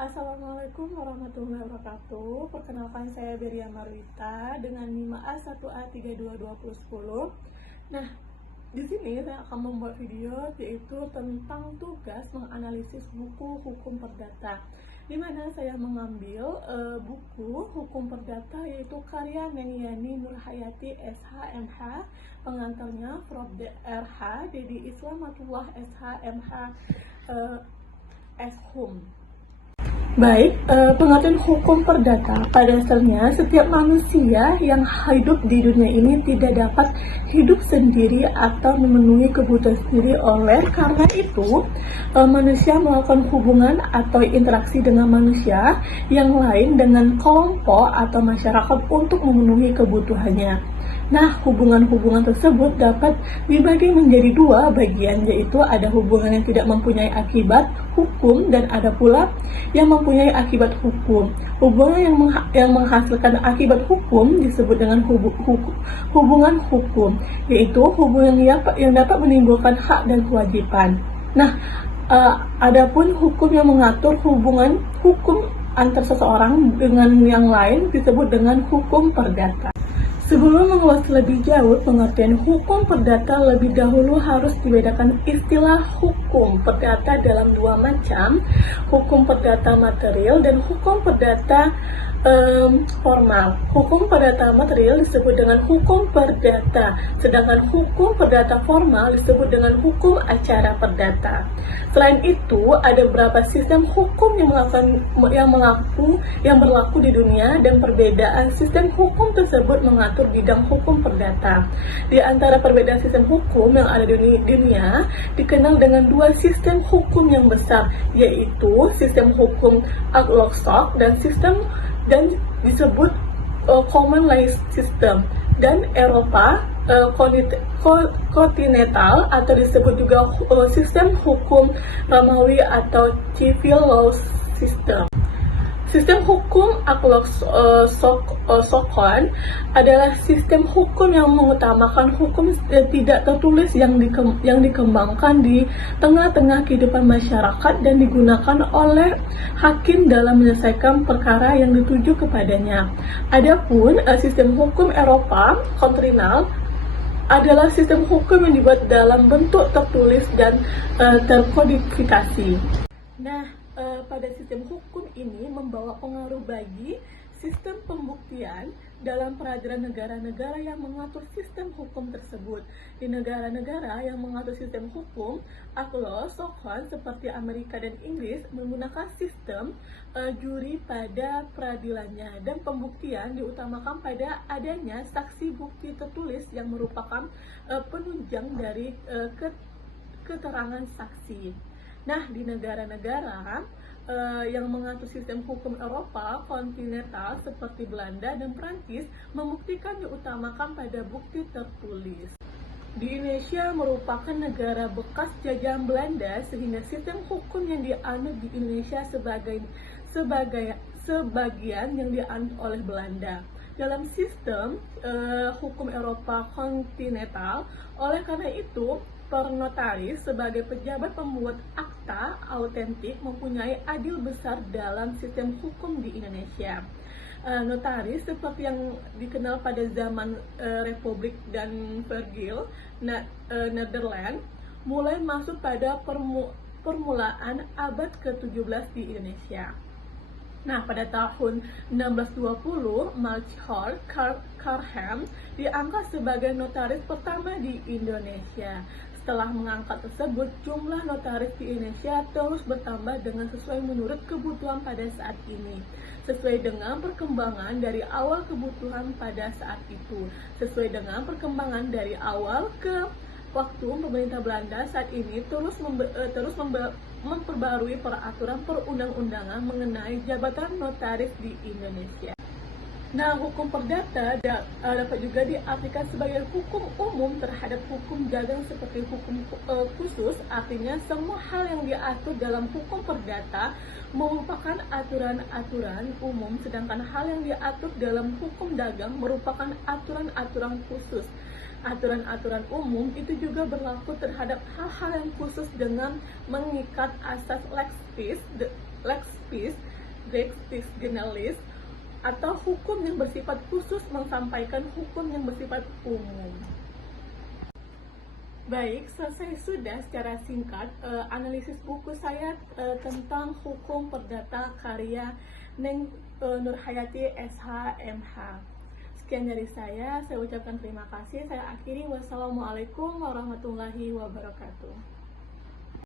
Assalamualaikum warahmatullahi wabarakatuh. Perkenalkan, saya Beria Marwita dengan NIM A1A32210. Nah, di sini saya akan membuat video yaitu tentang tugas menganalisis buku hukum perdata, di mana saya mengambil buku hukum perdata yaitu karya Neniani Nurhayati SH.MH, pengantarnya Prof. RH Dedi Islamatullah SH.MH SHUM. Baik, pengertian hukum perdata. Pada dasarnya, setiap manusia yang hidup di dunia ini tidak dapat hidup sendiri atau memenuhi kebutuhan sendiri. Oleh karena itu, manusia melakukan hubungan atau interaksi dengan manusia yang lain dengan kelompok atau masyarakat untuk memenuhi kebutuhannya. Nah, hubungan-hubungan tersebut dapat dibagi menjadi dua bagian, yaitu ada hubungan yang tidak mempunyai akibat hukum dan ada pula yang mempunyai akibat hukum. Hubungan yang menghasilkan akibat hukum disebut dengan hubungan hukum, yaitu hubungan yang dapat menimbulkan hak dan kewajiban. Nah, adapun hukum yang mengatur hubungan hukum antar seseorang dengan yang lain disebut dengan hukum perdata. Sebelum mengulas lebih jauh pengertian hukum perdata, lebih dahulu harus dibedakan istilah hukum perdata dalam dua macam, hukum perdata material dan hukum perdata formal. Hukum perdata material disebut dengan hukum perdata, sedangkan hukum perdata formal disebut dengan hukum acara perdata. Selain itu, ada beberapa sistem hukum yang berlaku di dunia, dan perbedaan sistem hukum tersebut mengatur bidang hukum perdata. Di antara perbedaan sistem hukum yang ada di dunia dikenal dengan dua sistem hukum yang besar, yaitu sistem hukum Anglo-Saxon dan disebut Common Law System, dan Eropa kontinental atau disebut juga sistem hukum Romawi atau Civil Law System. Sistem hukum Anglo-Saxon adalah sistem hukum yang mengutamakan hukum tidak tertulis yang dikembangkan di tengah-tengah kehidupan masyarakat dan digunakan oleh hakim dalam menyelesaikan perkara yang dituju kepadanya. Adapun sistem hukum Eropa kontinental adalah sistem hukum yang dibuat dalam bentuk tertulis dan terkodifikasi. Nah, pada sistem hukum ini membawa pengaruh bagi sistem pembuktian dalam peradilan negara-negara yang mengatur sistem hukum tersebut. Di negara-negara yang mengatur sistem hukum Anglo-Saxon seperti Amerika dan Inggris menggunakan sistem juri pada peradilannya, dan pembuktian diutamakan pada adanya saksi bukti tertulis yang merupakan penunjang dari keterangan saksi. Nah, di negara-negara yang mengatur sistem hukum Eropa kontinental seperti Belanda dan Prancis, membuktikan diutamakan pada bukti tertulis. Di Indonesia merupakan negara bekas jajahan Belanda, sehingga sistem hukum yang dianut di Indonesia sebagian yang dianut oleh Belanda dalam sistem hukum Eropa kontinental. Oleh karena itu, notaris sebagai pejabat pembuat akta autentik mempunyai andil besar dalam sistem hukum di Indonesia. Notaris seperti yang dikenal pada zaman Republik dan Vergil, Nederland, mulai masuk pada permulaan abad ke-17 di Indonesia. Nah, pada tahun 1620, Melchior Craham diangkat sebagai notaris pertama di Indonesia. Setelah mengangkat tersebut, jumlah notaris di Indonesia terus bertambah dengan sesuai menurut kebutuhan pada saat ini, sesuai dengan perkembangan dari awal kebutuhan pada saat itu, sesuai dengan perkembangan dari awal ke waktu pemerintah Belanda saat ini terus memperbarui peraturan perundang-undangan mengenai jabatan notaris di Indonesia. Nah, hukum perdata dapat juga diartikan sebagai hukum umum terhadap hukum dagang seperti hukum khusus, artinya semua hal yang diatur dalam hukum perdata merupakan aturan-aturan umum, sedangkan hal yang diatur dalam hukum dagang merupakan aturan-aturan khusus. Aturan-aturan umum itu juga berlaku terhadap hal-hal yang khusus dengan mengikat asas lex specialis, generalis, atau hukum yang bersifat khusus menyampaikan hukum yang bersifat umum. Baik, selesai sudah secara singkat analisis buku saya tentang hukum perdata karya Neng Nurhayati SH.MH. Sekian dari saya ucapkan terima kasih. Saya akhiri, wassalamualaikum warahmatullahi wabarakatuh.